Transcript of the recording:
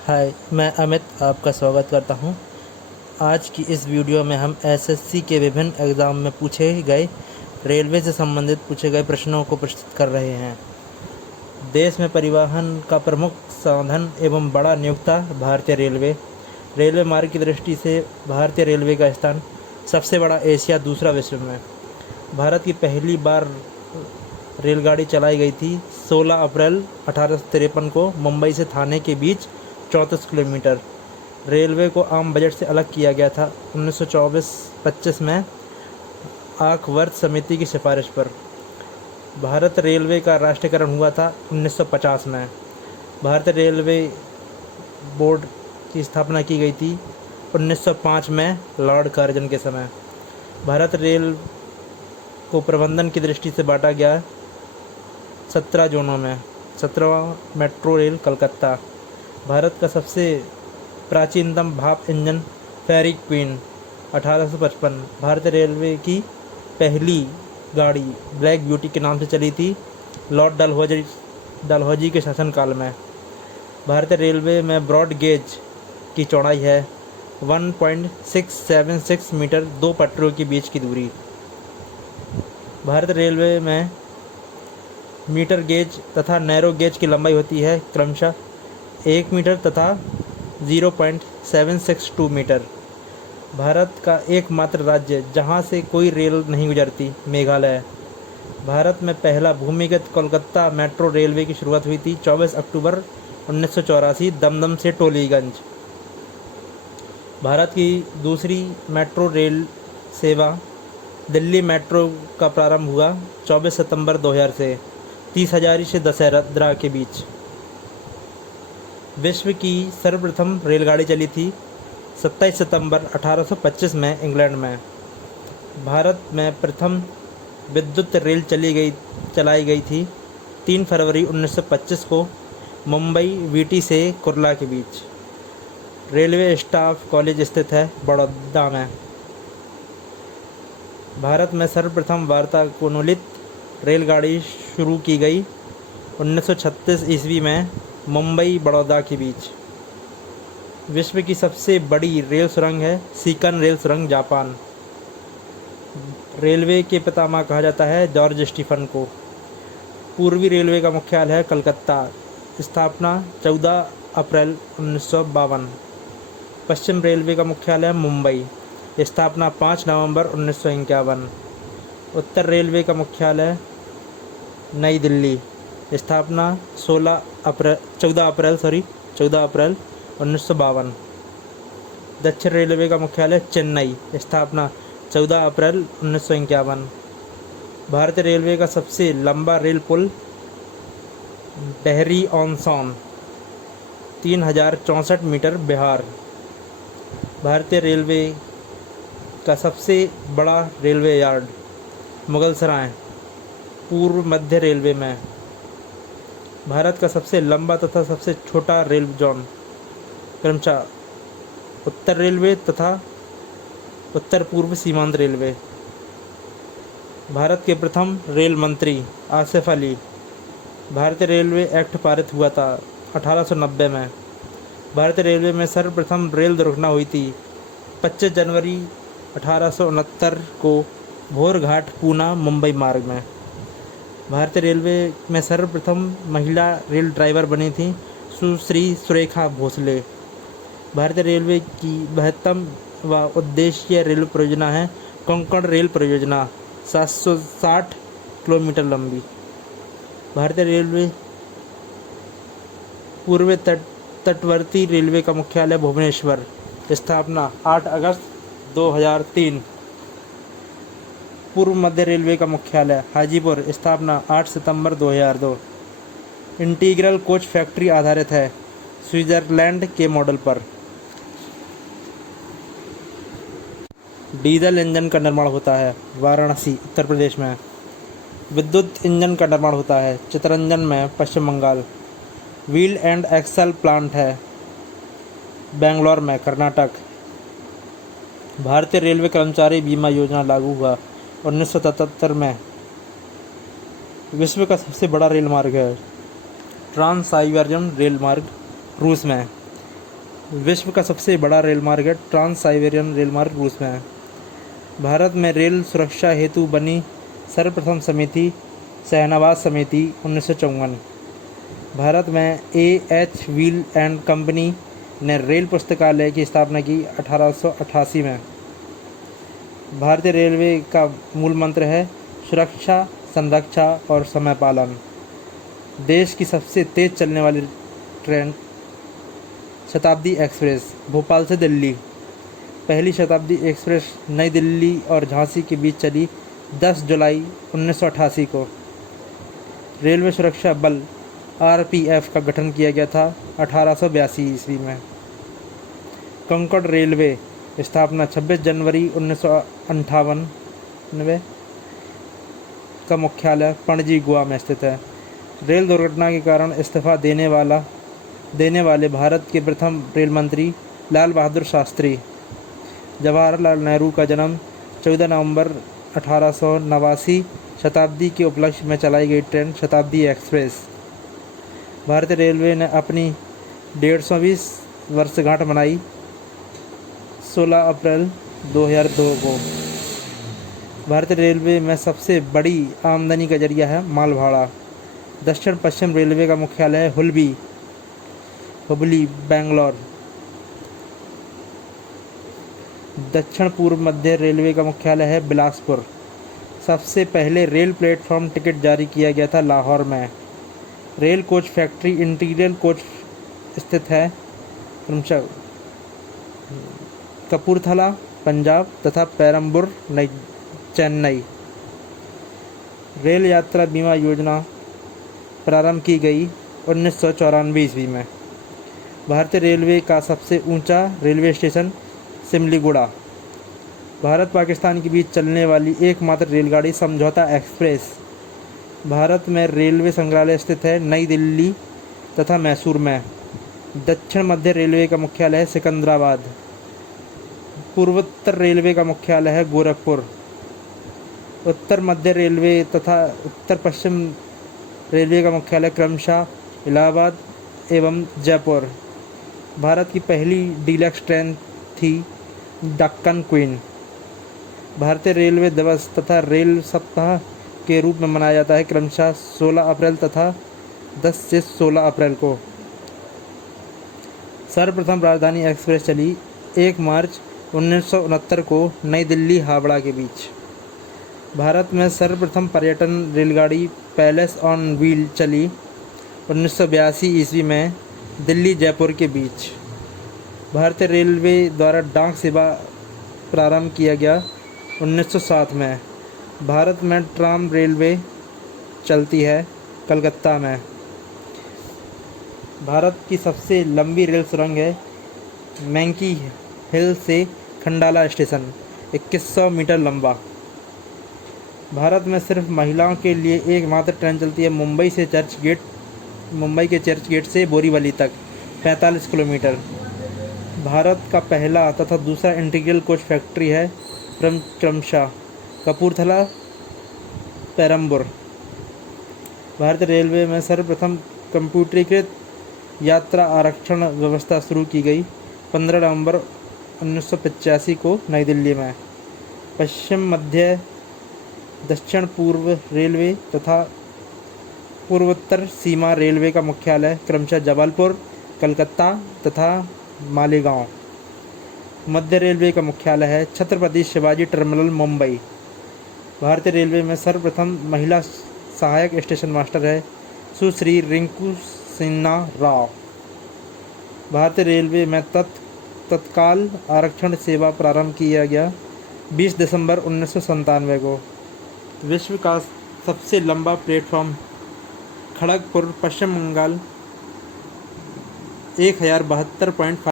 हाय, मैं अमित आपका स्वागत करता हूं। आज की इस वीडियो में हम एसएससी के विभिन्न एग्ज़ाम में पूछे गए रेलवे से संबंधित पूछे गए प्रश्नों को प्रस्तुत कर रहे हैं। देश में परिवहन का प्रमुख साधन एवं बड़ा नियोक्ता भारतीय रेलवे। रेलवे मार्ग की दृष्टि से भारतीय रेलवे का स्थान सबसे बड़ा एशिया, दूसरा विश्व में। भारत की पहली बार रेलगाड़ी चलाई गई थी 16 अप्रैल 1853 को मुंबई से थाने के बीच 34 किलोमीटर। रेलवे को आम बजट से अलग किया गया था 1924-25 में आकवर्थ समिति की सिफारिश पर। भारत रेलवे का राष्ट्रीयकरण हुआ था 1950 में। भारतीय रेलवे बोर्ड की स्थापना की गई थी 1905 में लॉर्ड कार्जन के समय। भारत रेल को प्रबंधन की दृष्टि से बांटा गया 17 जोनों में। 17वां मेट्रो रेल कलकत्ता। भारत का सबसे प्राचीनतम भाप इंजन फेरी क्वीन 1855। भारतीय रेलवे की पहली गाड़ी ब्लैक ब्यूटी के नाम से चली थी लॉर्ड डलहौजी के शासनकाल में। भारतीय रेलवे में ब्रॉड गेज की चौड़ाई है 1.676 मीटर, दो पटरियों के बीच की दूरी। भारतीय रेलवे में मीटर गेज तथा नैरो गेज की लंबाई होती है क्रमशः 1 मीटर तथा 0.762 मीटर। भारत का एकमात्र राज्य जहां से कोई रेल नहीं गुजरती, मेघालय। भारत में पहला भूमिगत कोलकाता मेट्रो रेलवे की शुरुआत हुई थी 24 अक्टूबर 1984 दमदम से टोलीगंज। भारत की दूसरी मेट्रो रेल सेवा दिल्ली मेट्रो का प्रारंभ हुआ 24 सितंबर 2000 से 30 हजारी से दशहरा के बीच। विश्व की सर्वप्रथम रेलगाड़ी चली थी 27 सितंबर 1825 में इंग्लैंड में। भारत में प्रथम विद्युत रेल चलाई गई थी 3 फरवरी 1925 को मुंबई वीटी से कुर्ला के बीच। रेलवे स्टाफ कॉलेज स्थित है बड़ौदा में। भारत में सर्वप्रथम वातानुकूलित रेलगाड़ी शुरू की गई 1936 ईस्वी में मुंबई बड़ौदा के बीच। विश्व की सबसे बड़ी रेल सुरंग है सीकन रेल सुरंग, जापान। रेलवे के पितामह कहा जाता है जॉर्ज स्टीफन को। पूर्वी रेलवे का मुख्यालय है कलकत्ता। स्थापना 14 अप्रैल 1952। पश्चिम रेलवे का मुख्यालय है मुंबई। स्थापना 5 नवंबर 1951। उत्तर रेलवे का मुख्यालय नई दिल्ली। स्थापना 14 अप्रैल 1952। दक्षिण रेलवे का मुख्यालय चेन्नई। स्थापना 14 अप्रैल 1951। भारतीय रेलवे का सबसे लंबा रेल पुल डेहरी ऑन सोन 3064 मीटर, बिहार। भारतीय रेलवे का सबसे बड़ा रेलवे यार्ड मुगलसराय, पूर्व मध्य रेलवे में। भारत का सबसे लंबा तथा सबसे छोटा रेल जोन क्रमशः उत्तर रेलवे तथा उत्तर पूर्व सीमांत रेलवे। भारत के प्रथम रेल मंत्री आसिफ अली। भारतीय रेलवे एक्ट पारित हुआ था 1890 में। भारतीय रेलवे में सर्वप्रथम रेल दुर्घटना हुई थी 25 जनवरी 1869 को भोरघाट पूना मुंबई मार्ग में। भारतीय रेलवे में सर्वप्रथम महिला रेल ड्राइवर बनी थी सुश्री सुरेखा भोसले। भारतीय रेलवे की 72वां उद्देश्य रेल परियोजना है कोंकण रेल परियोजना, 760 किलोमीटर लंबी। भारतीय रेलवे पूर्व तटवर्ती रेलवे का मुख्यालय भुवनेश्वर। स्थापना 8 अगस्त 2003। पूर्व मध्य रेलवे का मुख्यालय हाजीपुर। स्थापना 8 सितंबर 2002। इंटीग्रल कोच फैक्ट्री आधारित है स्विट्जरलैंड के मॉडल पर। डीजल इंजन का निर्माण होता है वाराणसी, उत्तर प्रदेश में। विद्युत इंजन का निर्माण होता है चितरंजन में, Paschim Bangal. Wheel and axle plant है बेंगलोर में, कर्नाटक। भारतीय रेलवे कर्मचारी बीमा योजना लागू हुआ 1977 में। विश्व का सबसे बड़ा रेल मार्ग है ट्रांस साइबेरियन रेल मार्ग, रूस में। विश्व का सबसे बड़ा रेल मार्ग है ट्रांस साइबेरियन रेल मार्ग रूस में है। भारत में रेल सुरक्षा हेतु बनी सर्वप्रथम समिति शहनाबाद समिति 1954। भारत में A.H. व्हील एंड कंपनी ने रेल पुस्तकालय की स्थापना की 1888 में। भारतीय रेलवे का मूल मंत्र है सुरक्षा, संरक्षा और समय पालन। देश की सबसे तेज़ चलने वाली ट्रेन शताब्दी एक्सप्रेस भोपाल से दिल्ली। पहली शताब्दी एक्सप्रेस नई दिल्ली और झांसी के बीच चली 10 जुलाई 1988 को। रेलवे सुरक्षा बल RPF का गठन किया गया था 1882 ईस्वी में। कंकड़ रेलवे स्थापना 26 जनवरी 1958 का मुख्यालय पणजी गोवा में स्थित है। रेल दुर्घटना के कारण इस्तीफा देने वाले भारत के प्रथम रेल मंत्री लाल बहादुर शास्त्री। जवाहरलाल नेहरू का जन्म 14 नवंबर 1889। शताब्दी के उपलक्ष्य में चलाई गई ट्रेन शताब्दी एक्सप्रेस। भारतीय रेलवे ने अपनी 150वीं वर्षगांठ मनाई 16 अप्रैल 2002 को। भारतीय रेलवे में सबसे बड़ी आमदनी का जरिया है माल भाड़ा। दक्षिण पश्चिम रेलवे का मुख्यालय है हुबली बेंगलोर। दक्षिण पूर्व मध्य रेलवे का मुख्यालय है बिलासपुर। सबसे पहले रेल प्लेटफॉर्म टिकट जारी किया गया था लाहौर में। Rail coach factory interior coach स्थित है कपूरथला पंजाब तथा पेरम्बूर चेन्नई। रेल यात्रा बीमा योजना प्रारंभ की गई 1994 ईस्वी में। भारतीय रेलवे का सबसे ऊंचा रेलवे स्टेशन सिमलीगुड़ा। भारत पाकिस्तान के बीच चलने वाली एकमात्र रेलगाड़ी समझौता एक्सप्रेस। भारत में रेलवे संग्रहालय स्थित है नई दिल्ली तथा मैसूर में। दक्षिण मध्य रेलवे का मुख्यालय है सिकंदराबाद। पूर्वोत्तर रेलवे का मुख्यालय है गोरखपुर। उत्तर मध्य रेलवे तथा उत्तर पश्चिम रेलवे का मुख्यालय क्रमशः इलाहाबाद एवं जयपुर। भारत की पहली डीलक्स ट्रेन थी दक्कन क्वीन। भारतीय रेलवे दिवस तथा रेल सप्ताह के रूप में मनाया जाता है क्रमशः 16 अप्रैल तथा 10 से 16 अप्रैल को। सर्वप्रथम राजधानी एक्सप्रेस चली 1 मार्च 1969 को नई दिल्ली हावड़ा के बीच। भारत में सर्वप्रथम पर्यटन रेलगाड़ी पैलेस ऑन व्हील चली 1982 ईस्वी में दिल्ली जयपुर के बीच। भारतीय रेलवे द्वारा डाक सेवा प्रारंभ किया गया 1907 में। भारत में ट्राम रेलवे चलती है कलकत्ता में। भारत की सबसे लंबी रेल सुरंग है मैंकी हिल से खंडाला स्टेशन 2100 मीटर लंबा। भारत में सिर्फ महिलाओं के लिए एकमात्र ट्रेन चलती है मुंबई के चर्च गेट से बोरीवली तक 45 किलोमीटर। भारत का पहला तथा दूसरा इंटीग्रल कोच फैक्ट्री है क्रमशः कपूरथला पेरम्बूर। भारतीय रेलवे में सर्वप्रथम कंप्यूटरीकृत यात्रा आरक्षण व्यवस्था शुरू की गई 15 नवंबर 1985 को नई दिल्ली में। पश्चिम मध्य दक्षिण पूर्व रेलवे तथा पूर्वोत्तर सीमा रेलवे का मुख्यालय क्रमशः जबलपुर, कलकत्ता तथा मालेगांव। मध्य रेलवे का मुख्यालय है छत्रपति शिवाजी टर्मिनल मुंबई। भारतीय रेलवे में सर्वप्रथम महिला सहायक स्टेशन मास्टर है सुश्री रिंकू सिन्हा राव। भारतीय रेलवे में तत्काल आरक्षण सेवा प्रारंभ किया गया 20 दिसंबर 1997 को। विश्व का सबसे लंबा प्लेटफॉर्म खड़गपुर पश्चिम बंगाल 1072.5